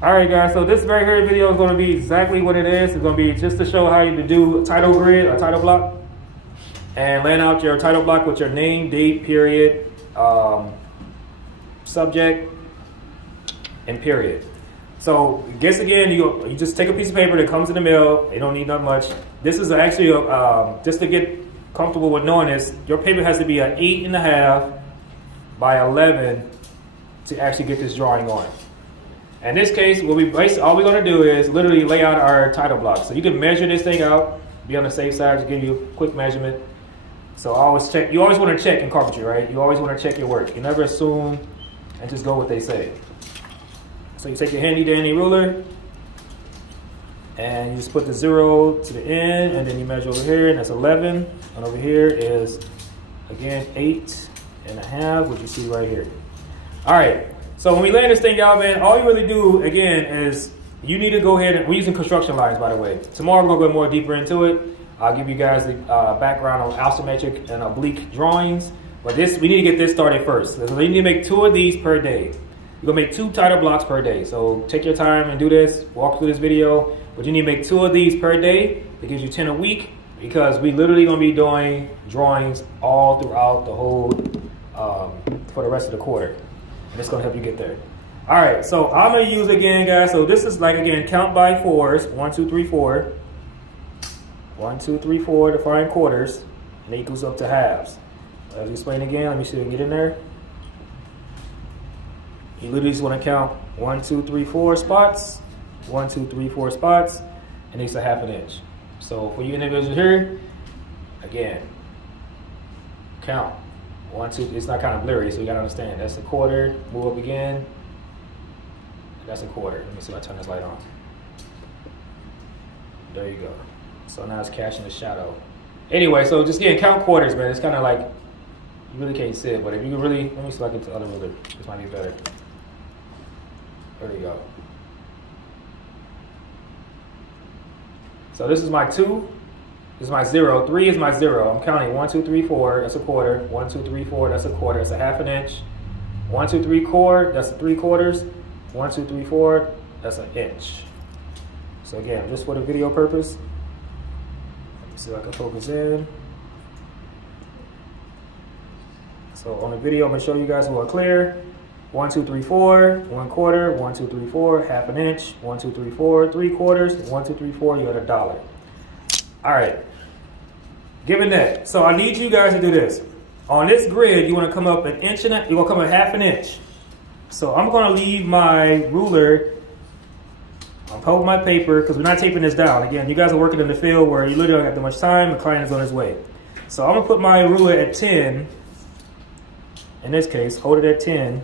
All right, guys, so this very here video is going to be exactly what it is. It's going to be just to show how you can do a title grid, a title block, and laying out your title block with your name, date, period, subject, and period. So guess again, you just take a piece of paper that comes in the mail. You don't need that much. This is actually just to get comfortable with knowing this. Your paper has to be an 8.5 by 11 to actually get this drawing on. In this case, all we're going to do is literally lay out our title block. So you can measure this thing out, be on the safe side, to give you a quick measurement. So always check. You always want to check in carpentry, right? You always want to check your work. You never assume and just go what they say. So you take your handy dandy ruler and you just put the 0 to the end, and then you measure over here, and that's 11. And over here is, again, 8.5, which you see right here. All right. So when we lay this thing out, man, all you really do, again, is you need to go ahead and, we're using construction lines, by the way. Tomorrow we're going to go more deeper into it. I'll give you guys the background on isometric and oblique drawings. But we need to get this started first. So you need to make 2 of these per day. You're going to make 2 title blocks per day. So take your time and do this, walk through this video. But you need to make 2 of these per day. It gives you 10 a week, because we literally going to be doing drawings all throughout the whole, for the rest of the quarter. And it's going to help you get there. All right, so I'm going to use, again, guys, so this is like, again, count by 4s. 1, 2, 3, 4. 1, 2, 3, 4 to find quarters, and it equals up to halves. As I explain again, let me see if I can get in there. You literally just want to count 1, 2, 3, 4 spots, 1, 2, 3, 4 spots, and it's a 1/2 inch. So for you individuals here, again, count. 1, 2, it's not kind of blurry, so you gotta understand. That's a quarter, move up again. That's a quarter. Let me see if I turn this light on. There you go. So now it's casting the shadow. Anyway, so just again, count quarters, man. It's kind of like, you really can't see it, but if you can really, let me see if I get the other ruler. This might be better. There you go. So this is my 2. This is my 0. 3 is my 0. I'm counting 1, 2, 3, 4. That's a quarter. 1, 2, 3, 4. That's a quarter. That's a 1/2 inch. 1, 2, 3, 4. That's 3/4. 1, 2, 3, 4. That's an inch. So again, just for the video purpose, let me see if I can focus in. So on the video, I'm gonna show you guys more clear. 1, 2, 3, 4. 1/4. 1, 2, 3, 4. 1/2 inch. 1, 2, 3, 4. 3/4. 1, 2, 3, 4. You got $1. All right. Given that, so I need you guys to do this. On this grid, you want to come up 1 inch, and you want to come up 1/2 inch. So I'm going to leave my ruler. I'm holding my paper because we're not taping this down. Again, you guys are working in the field where you literally don't have that much time. The client is on his way. So I'm going to put my ruler at 10. In this case, hold it at 10.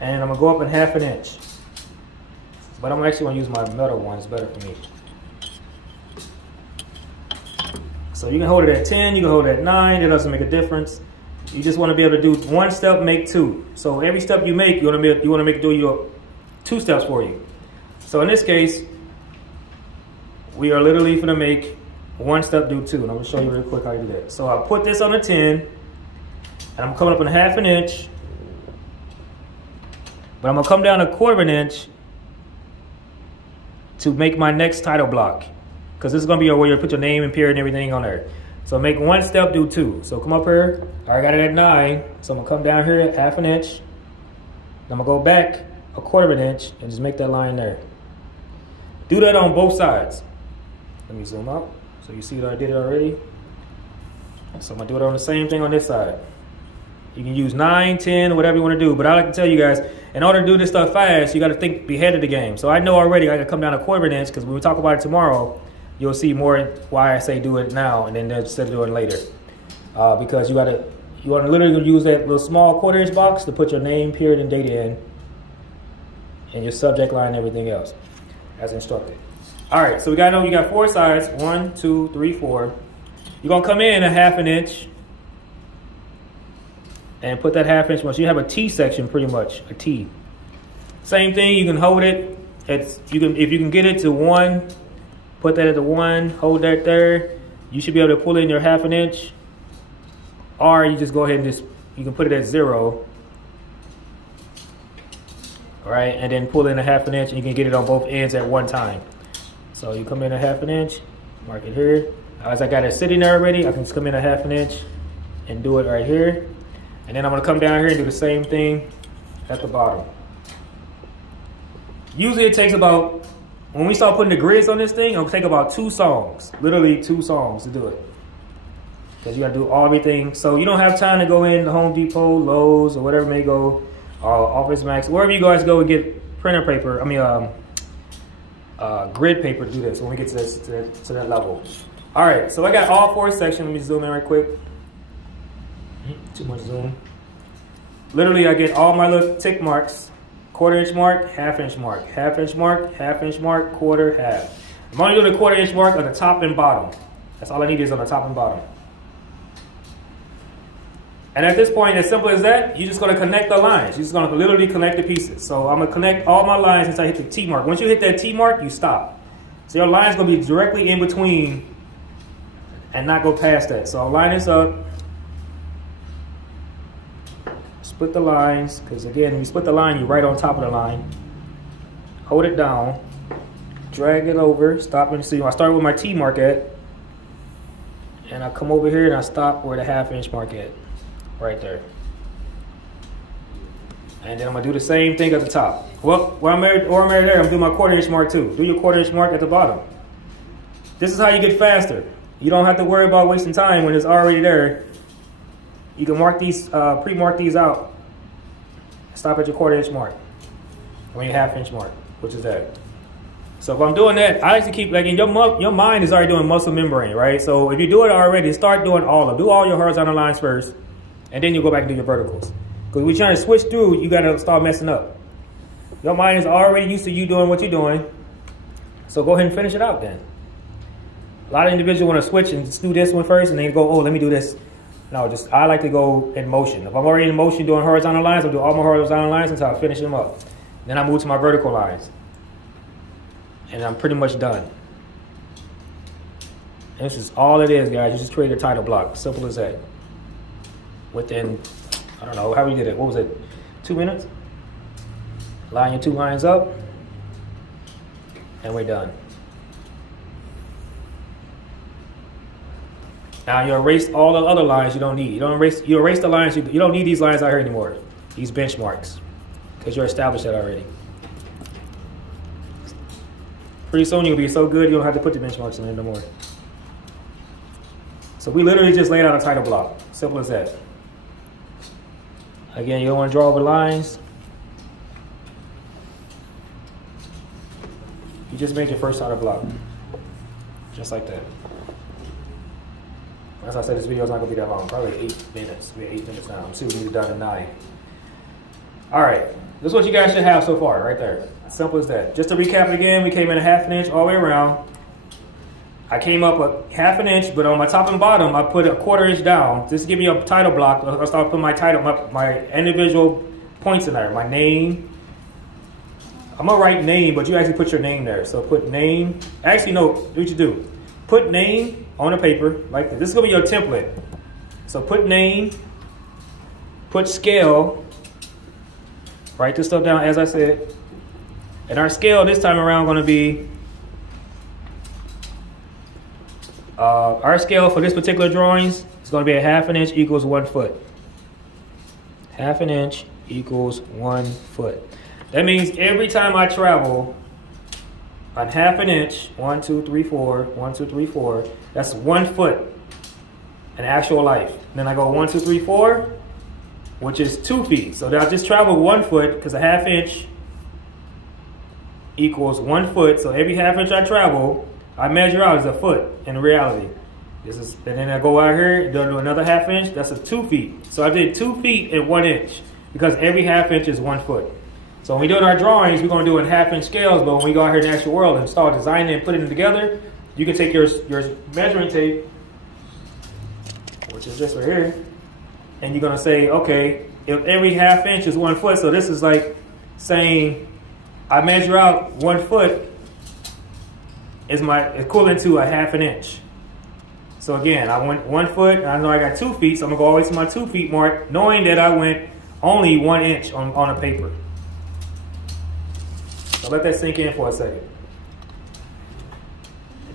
And I'm going to go up 1/2 inch. But I'm actually going to use my metal one. It's better for me. So you can hold it at 10. You can hold it at 9. It doesn't make a difference. You just want to be able to do 1 step, make 2. So every step you make, you want to do your 2 steps for you. So in this case, we are literally going to make 1 step, do 2. And I'm going to show you real quick how you do that. So I'll put this on the 10. And I'm coming up 1/2 inch. But I'm going to come down 1/4 inch to make my next title block, because this is going to be where you put your name and period and everything on there. So make 1 step, do 2. So come up here. I got it at 9. So I'm going to come down here at 1/2 inch. I'm going to go back 1/4 inch and just make that line there. Do that on both sides. Let me zoom out so you see that I did it already. So I'm going to do it on the same thing on this side. You can use 9, 10, whatever you want to do. But I like to tell you guys, in order to do this stuff fast, you got to be ahead of the game. So I know already I got to come down 1/4 inch, because when we talk about it tomorrow, you'll see more why I say do it now and then instead of doing it later. Because you want to literally use that little small 1/4 inch box to put your name, period, and date in, and your subject line and everything else as instructed. All right, so we got to know you got 4 sides. 1, 2, 3, 4. You're going to come in 1/2 inch. And put that 1/2 inch once you have a T section, pretty much a T. Same thing, you can hold it. If you can get it to 1, put that at the 1, hold that there. You should be able to pull in your 1/2 inch, or you just go ahead and you can put it at 0. All right, and then pull in a 1/2 inch, and you can get it on both ends at one time. So you come in a 1/2 inch, mark it here. As I got it sitting there already, I can just come in a 1/2 inch and do it right here. And then I'm gonna come down here and do the same thing at the bottom. Usually it takes about, when we start putting the grids on this thing, it'll take about 2 songs, literally 2 songs to do it. Because you gotta do everything. So you don't have time to go in Home Depot, Lowe's, or whatever may go, Office Max, wherever you guys go and get printer paper, grid paper to do this when we get to this to that level. All right, so I got all 4 sections. Let me zoom in right quick. Too much zoom. Literally, I get all my little tick marks: 1/4 inch mark, 1/2 inch mark, 1/2 inch mark, 1/2 inch mark, 1/4, 1/2. I'm only doing a 1/4 inch mark on the top and bottom. That's all I need is on the top and bottom. And at this point, as simple as that, you're just going to connect the lines. You're just going to literally connect the pieces. So I'm going to connect all my lines until I hit the T mark. Once you hit that T mark, you stop. So your line's going to be directly in between and not go past that. So I'll line this up. Split the lines, because again, when you split the line, you're right on top of the line. Hold it down. Drag it over. Stop and see. I start with my T mark at. And I come over here and I stop where the 1/2 inch mark at. Right there. And then I'm gonna do the same thing at the top. Well, where I'm there, I'm doing my 1/4 inch mark too. Do your 1/4 inch mark at the bottom. This is how you get faster. You don't have to worry about wasting time when it's already there. You can mark these, pre-mark these out. Stop at your 1/4 inch mark. Or your 1/2 inch mark, which is that. So if I'm doing that, I like to keep, like, in your mind is already doing muscle membrane, right? So if you do it already, start doing all of them. Do all your horizontal lines first. And then you go back and do your verticals. Because we're trying to switch through, you gotta start messing up. Your mind is already used to you doing what you're doing. So go ahead and finish it out then. A lot of individuals want to switch and just do this one first and then go, oh, let me do this. No, I like to go in motion. If I'm already in motion doing horizontal lines, I'll do all my horizontal lines until I finish them up. Then I move to my vertical lines. And I'm pretty much done. And this is all it is, guys. You just create a title block. Simple as that. Within, I don't know, how we did it. What was it? 2 minutes? Line your 2 lines up. And we're done. Now you erase all the other lines you don't need. You erase the lines, you don't need these lines out here anymore. These benchmarks. Because you're established that already. Pretty soon you'll be so good you don't have to put the benchmarks in there no more. So we literally just laid out a title block. Simple as that. Again, you don't want to draw over lines. You just made your first title block. Just like that. As I said, this video is not going to be that long. Probably 8 minutes. We're 8 minutes now. I'm see what we need done in 9. All right. This is what you guys should have so far, right there. Simple as that. Just to recap it again, we came in a 1/2 inch all the way around. I came up a 1/2 inch, but on my top and bottom, I put a 1/4 inch down. Just to give me a title block. I'll start putting my title, my individual points in there. My name. I'm going to write name, but you actually put your name there. So put name. Actually, no, what you do. Put name on a paper like this. This is going to be your template. So put name. Put scale. Write this stuff down as I said. And our scale this time around going to be, our scale for this particular drawings is going to be a 1/2 inch equals 1 foot. 1/2 inch equals 1 foot. That means every time I travel on 1/2 inch, 1, 2, 3, 4, 1, 2, 3, 4, that's 1 foot in actual life. And then I go 1, 2, 3, 4, which is 2 feet. So I just traveled 1 foot because a 1/2 inch equals 1 foot. So every 1/2 inch I travel, I measure out as a foot in reality. And then I go out here, do another 1/2 inch, that's a 2 feet. So I did 2 feet in 1 inch because every 1/2 inch is 1 foot. So when we do our drawings, we're going to do it in 1/2 inch scales, but when we go out here in the actual world and start designing and putting them together, you can take your measuring tape, which is this right here, and you're going to say, okay, if every 1/2 inch is 1 foot, so this is like saying I measure out 1 foot is my equivalent to a 1/2 inch. So again, I went 1 foot, and I know I got 2 feet, so I'm going to go always to my 2 feet mark, knowing that I went only 1 inch on a paper. So let that sink in for a second.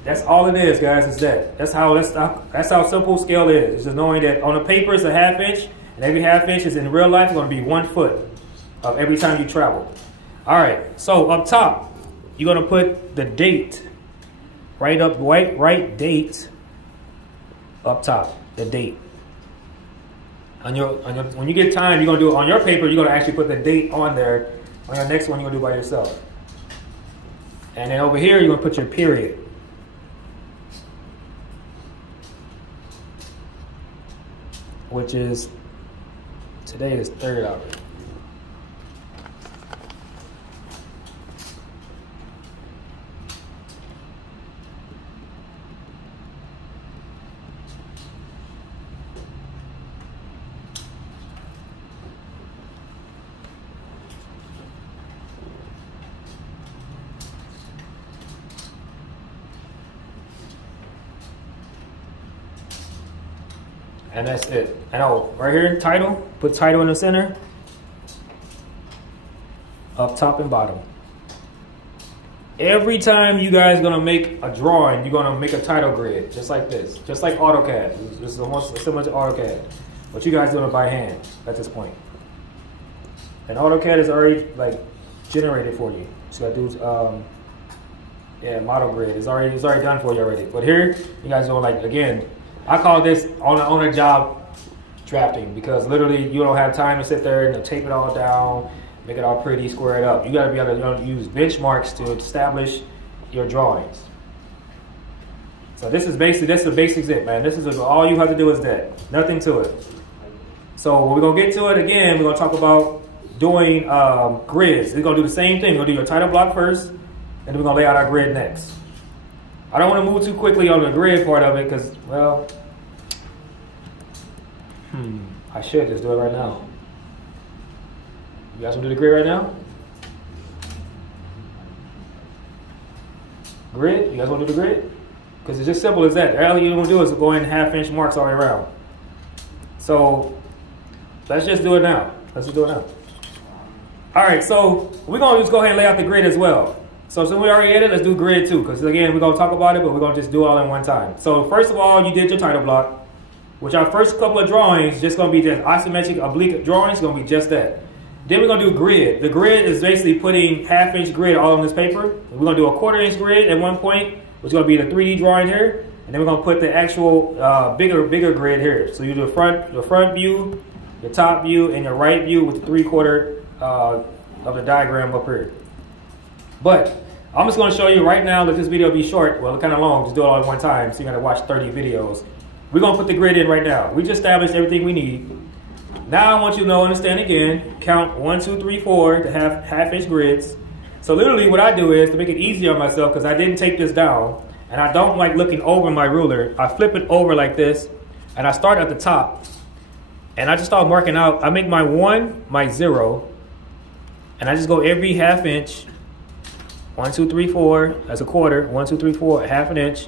That's all it is, guys, is that. That's how simple scale is. It's just knowing that on the paper it's a 1/2 inch, and every 1/2 inch is in real life going to be 1 foot of every time you travel. All right, so up top, you're going to put the date, right date up top, the date. When you get time, you're going to do it on your paper, you're going to actually put the date on there. On your next one, you're going to do by yourself. And then over here, you're going to put your period. Which is, today is 3rd hour. And that's it. And right here, title, put title in the center, up top and bottom. Every time you guys gonna make a drawing, you're gonna make a title grid, just like this, just like AutoCAD. This is almost similar to AutoCAD, but you guys doing it by hand at this point. And AutoCAD is already like generated for you. So you gotta do model grid. It's already done for you already. But here, you guys doing like, again, I call this on a job drafting, because literally you don't have time to sit there and tape it all down, make it all pretty, square it up. You got to be able to use benchmarks to establish your drawings. So this is basically, that's the basics it, man. This is all you have to do is that, nothing to it. So when we're gonna get to it again, we're gonna talk about doing grids. We're gonna do the same thing. We're gonna do your title block first, and then we're gonna lay out our grid next. I don't want to move too quickly on the grid part of it because, well, I should just do it right now. You guys want to do the grid right now? Grid? You guys want to do the grid? Because it's just simple as that. All you're going to do is go in 1/2 inch marks all the way around. So let's just do it now. Let's just do it now. All right, so we're going to just go ahead and lay out the grid as well. So since we already did it, let's do grid too, because again, we're going to talk about it, but we're going to just do it all in one time. So first of all, you did your title block, which our first couple of drawings just going to be just isometric oblique drawings, going to be just that. Then we're going to do grid. The grid is basically putting 1/2 inch grid all on this paper. We're going to do a 1/4 inch grid at one point, which is going to be the 3D drawing here. And then we're going to put the actual bigger grid here. So you do the front view, the top view, and your right view with the 3/4 of the diagram up here. But I'm just going to show you right now. Let this video be short. Well, it's kind of long. Just do it all at one time. So you got to watch 30 videos. We're going to put the grid in right now. We just established everything we need. Now I want you to understand again. Count 1, 2, 3, 4 to have 1/2 inch grids. So literally what I do is, to make it easier on myself, because I didn't take this down, and I don't like looking over my ruler, I flip it over like this, and I start at the top. And I just start marking out. I make my 1 my 0, and I just go every 1/2 inch. 1, 2, 3, 4, that's a 1/4. 1, 2, 3, 4, 1/2 inch.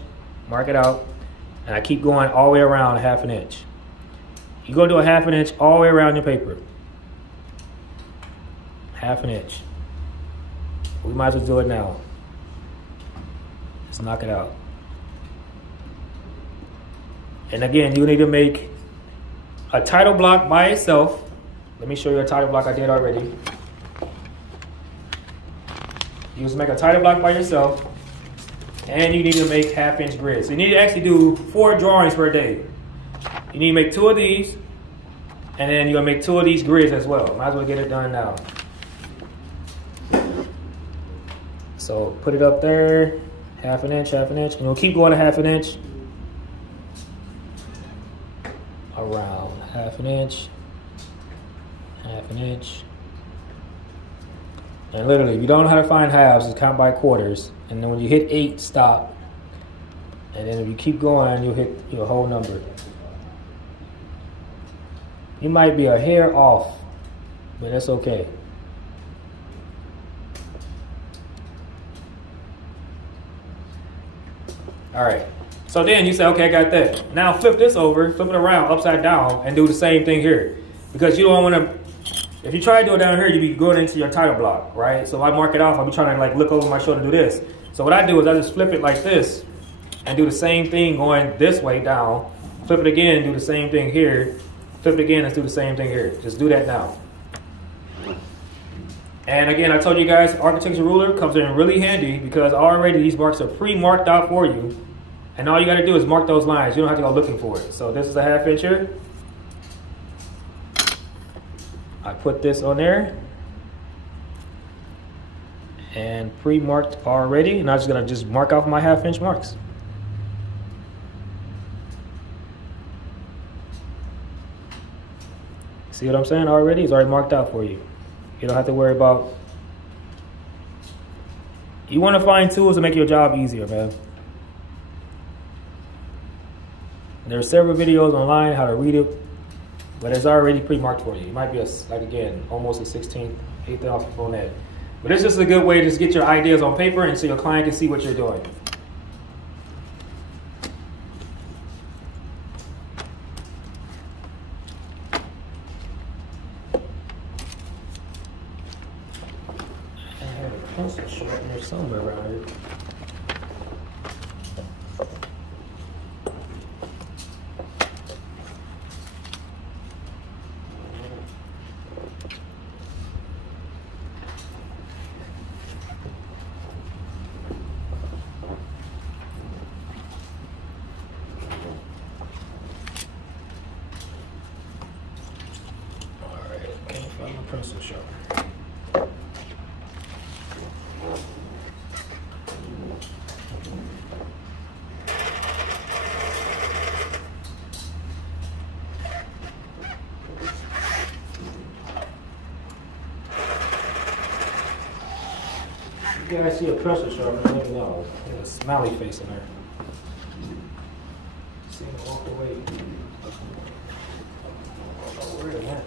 Mark it out. And I keep going all the way around 1/2 inch. You go do a 1/2 inch all the way around your paper. 1/2 inch. We might as well do it now. Let's knock it out. And again, you need to make a title block by itself. Let me show you a title block I did already. You just make a title block by yourself, and you need to make 1/2 inch grids. So you need to actually do 4 drawings per day. You need to make 2 of these, and then you're gonna make 2 of these grids as well. Might as well get it done now. So put it up there, 1/2 inch, 1/2 inch, and we'll keep going to 1/2 inch. Around 1/2 inch, 1/2 inch. And literally, if you don't know how to find halves, just count by quarters. And then when you hit 8, stop. And then if you keep going, you'll hit your whole number. You might be a hair off, but that's okay. All right. So then you say, okay, I got that. Now flip this over, flip it around, upside down, and do the same thing here. Because you don't want to If you try to do it down here, you'd be going into your title block, right? So if I mark it off, I'll be trying to like look over my shoulder and do this. So what I do is I just flip it like this and do the same thing going this way down. Flip it again, do the same thing here. Flip it again and do the same thing here. Just do that now. And again, I told you guys, architecture ruler comes in really handy because already these marks are pre-marked out for you. And all you gotta do is mark those lines. You don't have to go looking for it. So this is a 1/2 incher. I put this on there and pre-marked already, and I'm just gonna mark off my 1/2 inch marks. See what I'm saying already? It's already marked out for you. You don't have to worry about. You want to find tools to make your job easier, man. There are several videos online how to read it, but it's already pre-marked for you. It might be like again, almost a 16th, 8th off on that. But it's just a good way to just get your ideas on paper and so your client can see what you're doing. I have a pencil sharpener somewhere around here. Pencil sharpener. You guys see a pencil sharpener? Let me know. There's a smiley face in there. See him walk away. Oh, where is that?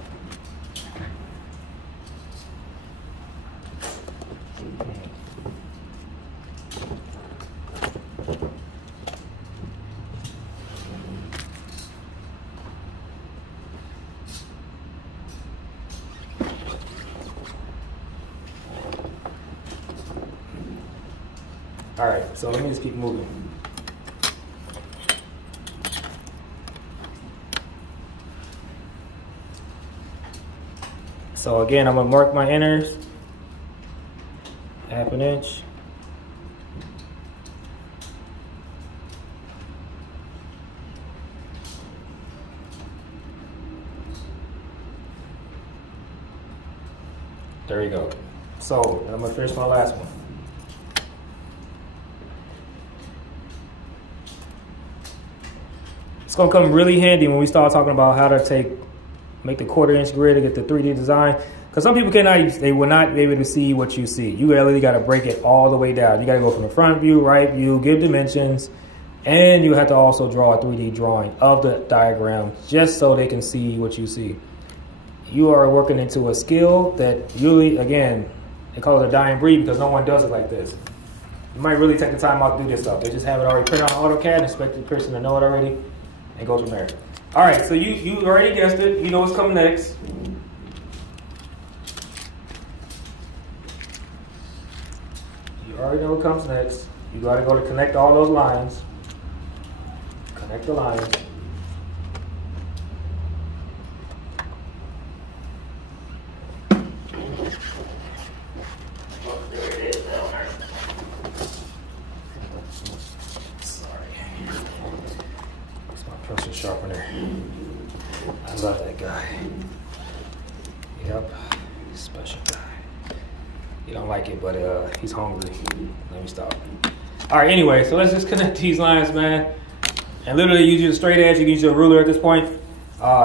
All right, so let me just keep moving. So again, I'm gonna mark my inners, 1/2 inch. There you go. So I'm gonna finish my last one. It's gonna come really handy when we start talking about how to make the 1/4 inch grid to get the 3D design. Because some people they will not be able to see what you see. You really gotta break it all the way down. You gotta go from the front view, right view, give dimensions, and you have to also draw a 3D drawing of the diagram just so they can see what you see. You are working into a skill that usually, again, they call it a dying breed because no one does it like this. You might really take the time out to do this stuff. They just have it already printed on AutoCAD and expect the person to know it already. And go from there. All right, so you already guessed it. You know what's coming next. You already know what comes next. You gotta go to connect all those lines. Connect the lines. Pencil sharpener. I love that guy. Yep, special guy. You don't like it, but he's hungry. Let me stop. All right, anyway, so let's just connect these lines, man. And literally use your straight edge. You can use your ruler at this point.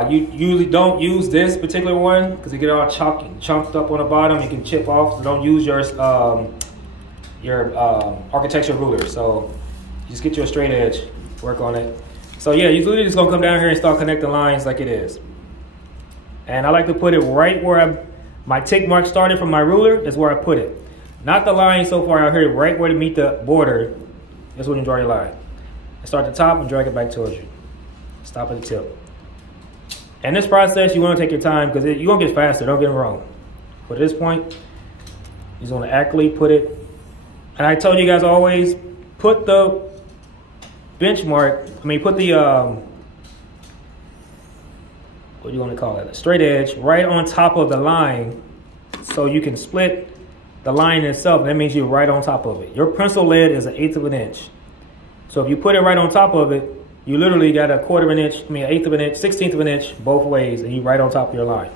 You usually don't use this particular one because you get all chunked up on the bottom. You can chip off. So don't use your architecture ruler. So just get your straight edge. Work on it. So yeah, you're literally just gonna come down here and start connecting lines like it is. And I like to put it right where my tick mark started from my ruler is where I put it. Not the line so far out here, right where to meet the border. That's when you draw your line. Start at the top and drag it back towards you. Stop at the tip. And this process, you want to take your time because you're going to get faster. Don't get me wrong. But at this point, you're going to accurately put it. And I told you guys always put the benchmark, put the, what do you want to call it? A straight edge right on top of the line so you can split the line itself. That means you're right on top of it. Your pencil lead is 1/8 of an inch. So if you put it right on top of it, you literally got 1/4 of an inch, 1/8 of an inch, 1/16 of an inch both ways, and you right on top of your line.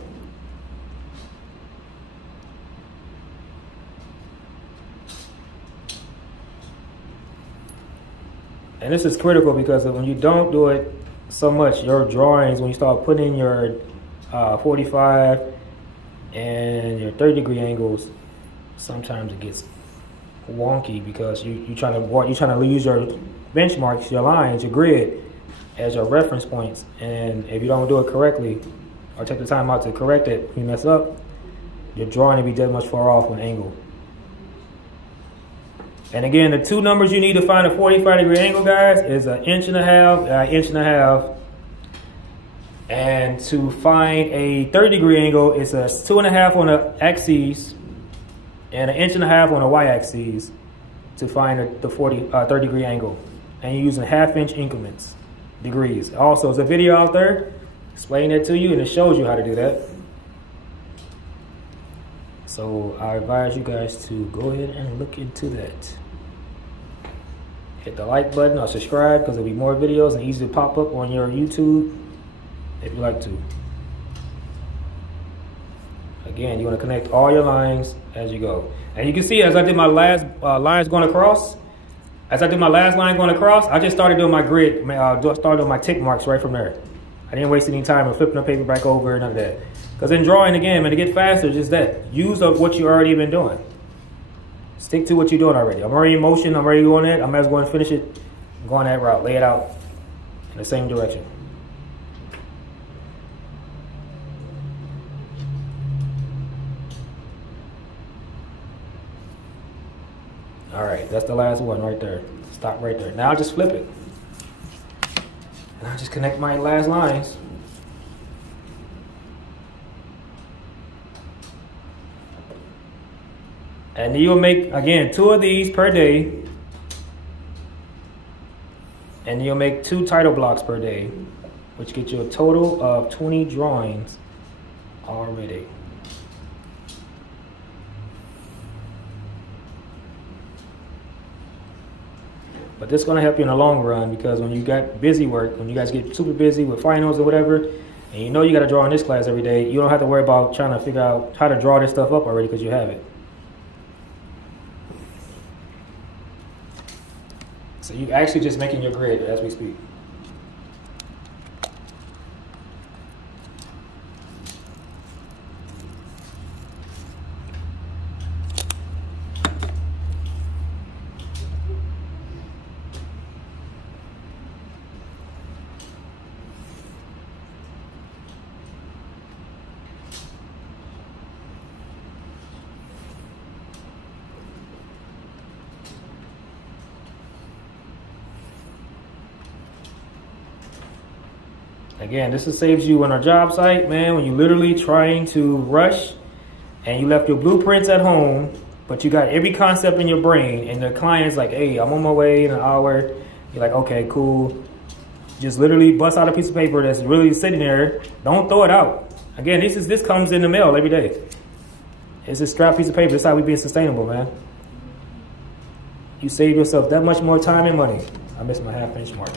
And this is critical because when you don't do it so much, your drawings, when you start putting in your 45 and your 30-degree angles, sometimes it gets wonky because you're trying to use your benchmarks, your lines, your grid as your reference points. And if you don't do it correctly or take the time out to correct it, you mess up, your drawing will be that much far off an angle. And again, the two numbers you need to find a 45-degree angle, guys, is 1.5 inches, 1.5 inches. And to find a 30-degree angle, it's a 2.5 on the axis and 1.5 inches on the y-axis to find the 30-degree angle. And you're using 1/2 inch increments, degrees. Also, there's a video out there explaining it to you, and it shows you how to do that. So I advise you guys to go ahead and look into that. Hit the like button or subscribe because there'll be more videos and easy to pop up on your YouTube if you like to. Again, you want to connect all your lines as you go. And you can see as I did my last lines going across, as I did my last line going across, I just started doing my grid, started doing my tick marks right from there. I didn't waste any time on flipping the paper back over, none of that. Because in drawing, again, man, to get faster, just that. Use of what you already been doing. Stick to what you're doing already. I'm already in motion. I'm already doing it. I might as well go and finish it. Go on that route. Lay it out in the same direction. All right, that's the last one right there. Stop right there. Now I'll just flip it. And I'll just connect my last lines. And you'll make, again, 2 of these per day. And you'll make 2 title blocks per day, which gets you a total of 20 drawings already. But this is going to help you in the long run because when you got busy work, when you guys get super busy with finals or whatever, and you know you got to draw in this class every day, you don't have to worry about trying to figure out how to draw this stuff up already because you have it. So you're actually just making your grid as we speak. Again, this saves you on a job site, man, when you're literally trying to rush and you left your blueprints at home, but you got every concept in your brain and the client's like, hey, I'm on my way in an hour. You're like, okay, cool. Just literally bust out a piece of paper that's really sitting there. Don't throw it out. Again, this comes in the mail every day. It's a scrap piece of paper. That's how we being sustainable, man. You save yourself that much more time and money. I missed my 1/2 inch mark.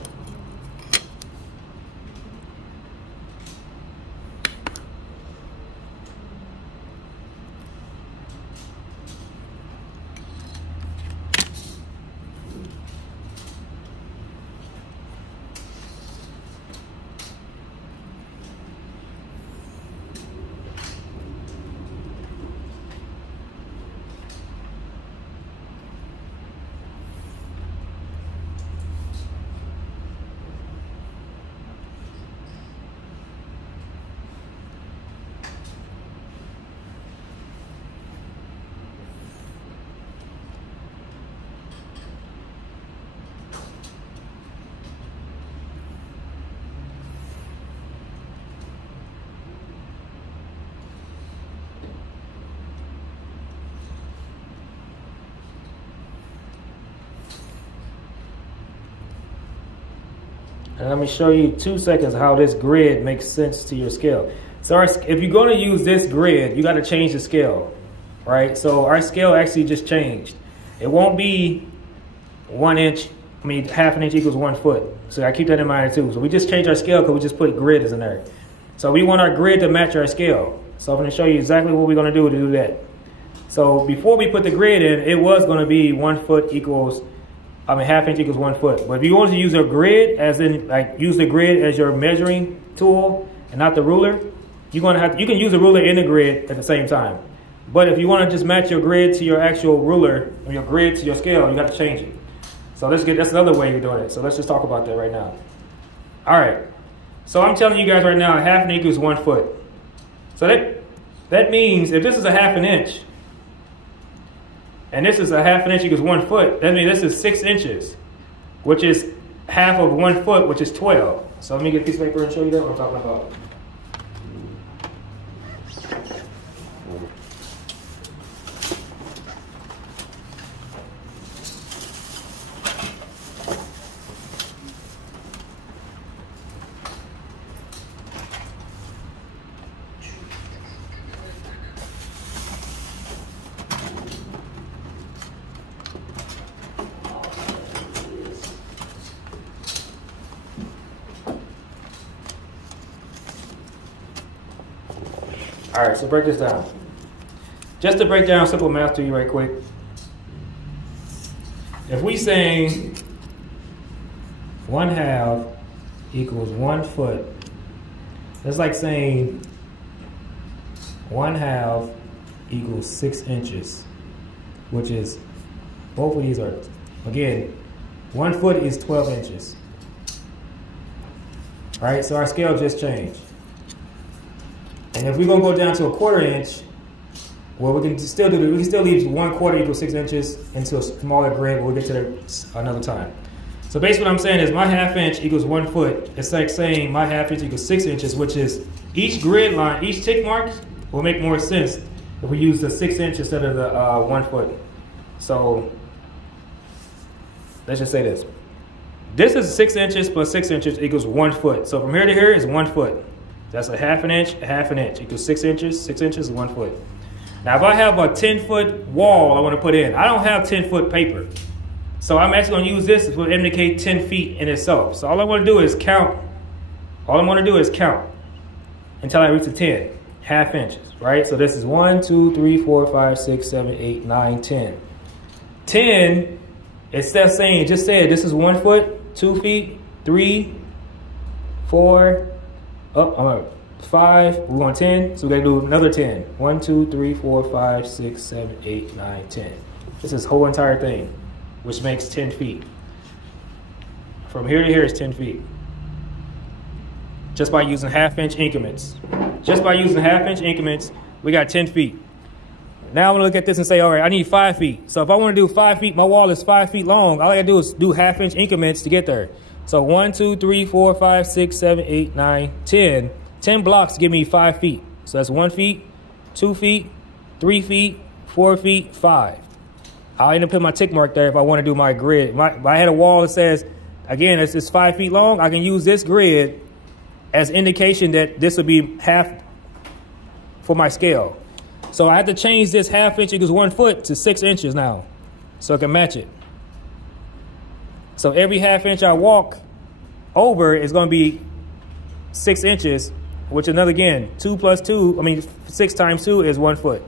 And let me show you 2 seconds how this grid makes sense to your scale. So if you're going to use this grid, you got to change the scale, right? So our scale actually just changed. It won't be 1 inch, half an inch equals 1 foot. So I keep that in mind too. So we just changed our scale because we just put grid in there. So we want our grid to match our scale. So I'm going to show you exactly what we're going to do that. So before we put the grid in, it was going to be 1 foot equals, half inch equals 1 foot. But if you want to use a grid, as in like use the grid as your measuring tool and not the ruler, you can use a ruler in the grid at the same time. But if you want to just match your grid to your actual ruler, or your grid to your scale, you have to change it. So that's another way you're doing it. So let's just talk about that right now. All right. So I'm telling you guys right now, half an inch equals 1 foot. So that means if this is a half an inch, and this is a half an inch equals 1 foot, that means this is 6 inches, which is half of 1 foot, which is 12. So let me get a piece of paper and show you that what I'm talking about. All right, so break this down. Just to break down simple math to you right quick. If we say 1/2 equals 1 foot, that's like saying 1/2 equals 6 inches, which is, both of these are, again, 1 foot is 12 inches. All right, so our scale just changed. And if we're gonna go down to 1/4 inch, well, we can still leave 1/4 equals 6 inches into a smaller grid, but we'll get to that another time. So basically what I'm saying is my half inch equals 1 foot. It's like saying my half inch equals 6 inches, which is each grid line, each tick mark will make more sense if we use the 6 inch instead of the 1 foot. So let's just say this. This is 6 inches plus 6 inches equals 1 foot. So from here to here is 1 foot. That's a half an inch equals 6 inches. 6 inches is 1 foot. Now, if I have a 10-foot wall I want to put in, I don't have 10-foot paper. So I'm actually going to use this to indicate 10 feet in itself. So all I want to do is count. All I'm going to do is count until I reach the 10, half inches, right? So this is 1, 2, 3, 4, 5, 6, 7, 8, 9, 10. 10, instead of saying, just say it, this is 1 foot, 2 feet, 3, 4, I'm at 5, we're going 10, so we got to do another 10. 1, 2, 3, 4, 5, 6, 7, 8, 9, 10. This is the whole entire thing, which makes 10 feet. From here to here is 10 feet. Just by using half-inch increments. Just by using half-inch increments, we got 10 feet. Now I'm going to look at this and say, all right, I need 5 feet. So if I want to do 5 feet, my wall is 5 feet long. All I got to do is do half-inch increments to get there. So 1, 2, 3, 4, 5, 6, 7, 8, 9, 10. 10 blocks give me 5 feet. So that's 1 feet, 2 feet, 3 feet, 4 feet, 5. I'll end up putting my tick mark there if I want to do my grid. If I had a wall that says, again, it's 5 feet long, I can use this grid as indication that this will be half for my scale. So I have to change this half inch equals 1 foot to 6 inches now, so I can match it. So every half inch I walk over is going to be 6 inches, which another, again, 2 plus 2, 6 times 2 is 1 foot.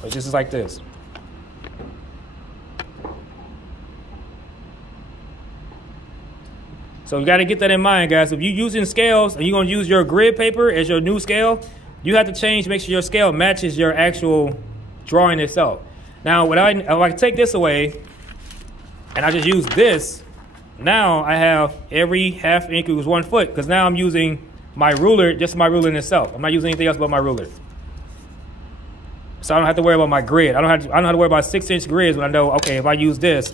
Which is like this. So you got to get that in mind, guys. If you're using scales and you're going to use your grid paper as your new scale, you have to change, make sure your scale matches your actual drawing itself. Now, if I take this away, and I just use this, now I have every half inch equals 1 foot, because now I'm using my ruler, just my ruler in itself. I'm not using anything else but my ruler. So I don't have to worry about my grid. I don't have to worry about 6 inch grids when I know, okay, if I use this,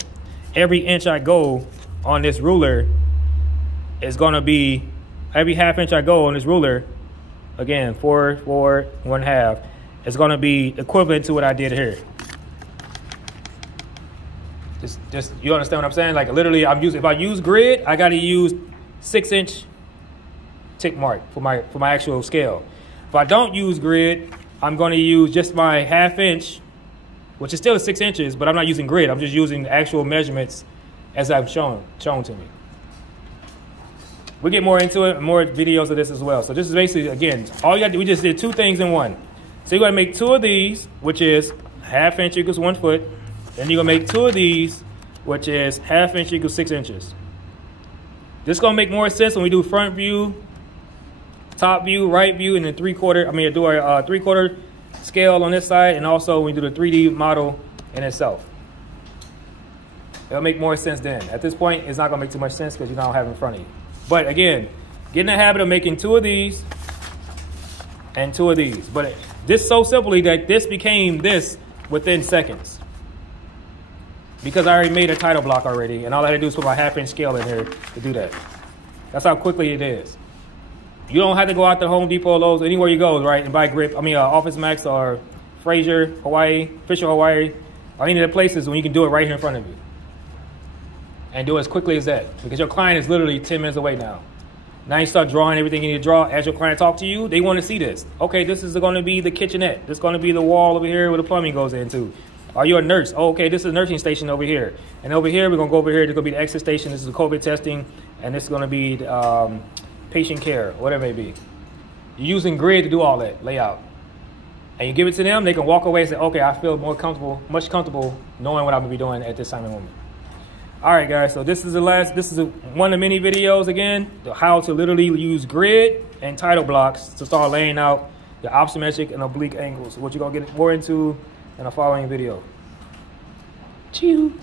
every inch I go on this ruler is going to be, every half inch I go on this ruler, again, 4, 4, 1/2, is going to be equivalent to what I did here. Just you understand what I'm saying? Like literally, if I use grid, I got to use 6-inch tick mark for my actual scale. If I don't use grid, I'm going to use just my 1/2 inch, which is still 6 inches, but I'm not using grid. I'm just using the actual measurements as I've shown to me. We'll get more into it, more videos of this as well. So this is basically, again, all you got to do, we just did 2 things in one. So you're going to make 2 of these, which is 1/2 inch equals 1 foot. Then you're going to make 2 of these, which is 1/2 inch equals 6 inches. This is going to make more sense when we do front view, top view, right view, and then 3/4. I mean, do a 3/4 scale on this side, and also we do the 3D model in itself. It'll make more sense then. At this point, it's not going to make too much sense because you don't have it in front of you. But again, get in the habit of making 2 of these and 2 of these. But this so simply that this became this within seconds. Because I already made a title block already, and all I had to do is put my 1/2 inch scale in here to do that. That's how quickly it is. You don't have to go out to Home Depot, Lowe's, anywhere you go, right, and buy grip. I mean, Office Max or Fraser, Hawaii, Fisher, Hawaii, or any of the places when you can do it right here in front of you. And do it as quickly as that, because your client is literally 10 minutes away now. Now you start drawing everything you need to draw. As your client talks to you, they want to see this. Okay, this is going to be the kitchenette. This is going to be the wall over here where the plumbing goes into. Are you a nurse? Oh, okay, this is a nursing station over here. And over here, we're going to go over here. There's going to be the exit station. This is the COVID testing. And this is going to be patient care, whatever it may be. You're using grid to do all that layout. And you give it to them, they can walk away and say, okay, I feel more comfortable, much comfortable knowing what I'm going to be doing at this time and moment. All right, guys, so this is one of the many videos, again, how to literally use grid and title blocks to start laying out the isometric and oblique angles, which you're going to get more into in a following video. Chew.